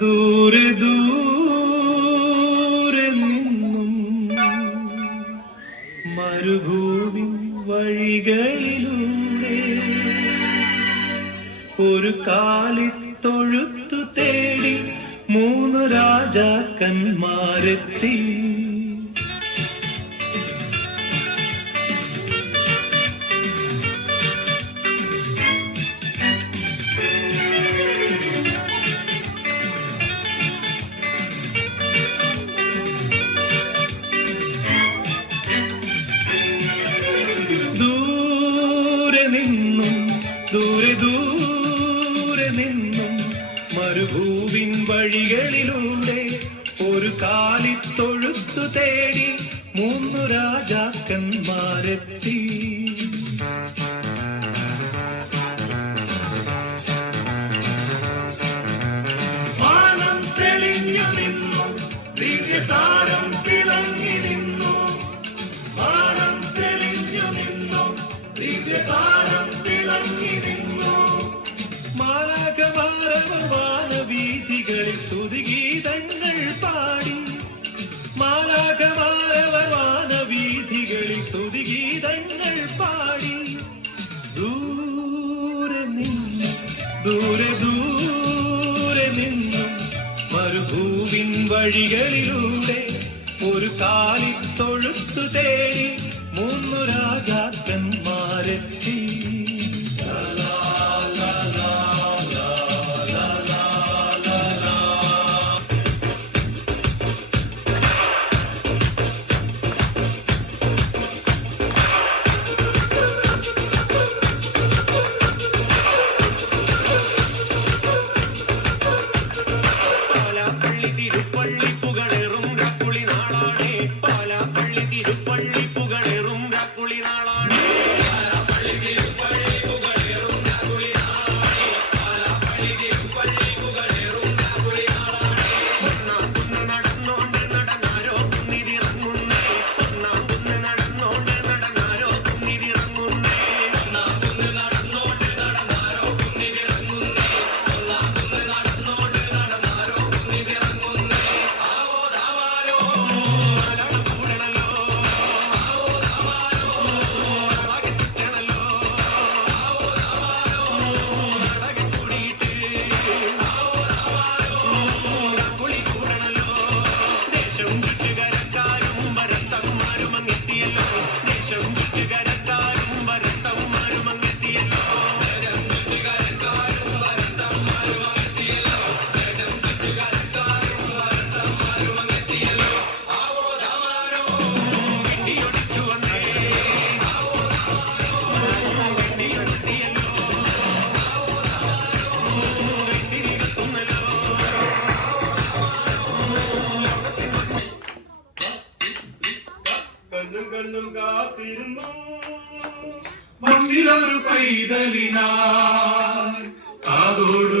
ദൂരെ ദൂരെ നിന്നും മരുഭൂമി വഴികളിലൂടെ ഒരു കാലിത്തൊഴുത്തു തേടി 3 രാജാക്കന്മാരെത്തി. ദൂരെ ദൂരെ നിന്നും മരുഭൂവിൻ വഴികളിലൂടെ ഒരു കാലിത്തൊഴുത്തു തേടി 3 രാജാക്കന്മാരെത്തി. വാനം തെളിഞ്ഞു നിന്നു, ദിവ്യതാരം തിളങ്ങി നിന്നു. വാനം തെളിഞ്ഞു നിന്നു, ദിവ്യതാരം തിളങ്ങി നിന്നു. മാലാഖമാരവീഥികളിൽ സ്തുതിഗീതങ്ങൾ പാടി. മാലാഖമാരവീഥികളിൽ സ്തുതിഗീതങ്ങൾ പാടി. ദൂരെ നിന്നു, ദൂരെ ദൂരെ നിന്നും മരുഭൂവിൻ വഴികളിലൂടെ ഒരു കാലിത്തൊഴുത്തു തേടി 3 രാജാക്കന്മാരെത്തി. കണ്ണും കാത്തിരുന്നു മുന്നിലൊരു പൈതലിനാ കാതോടു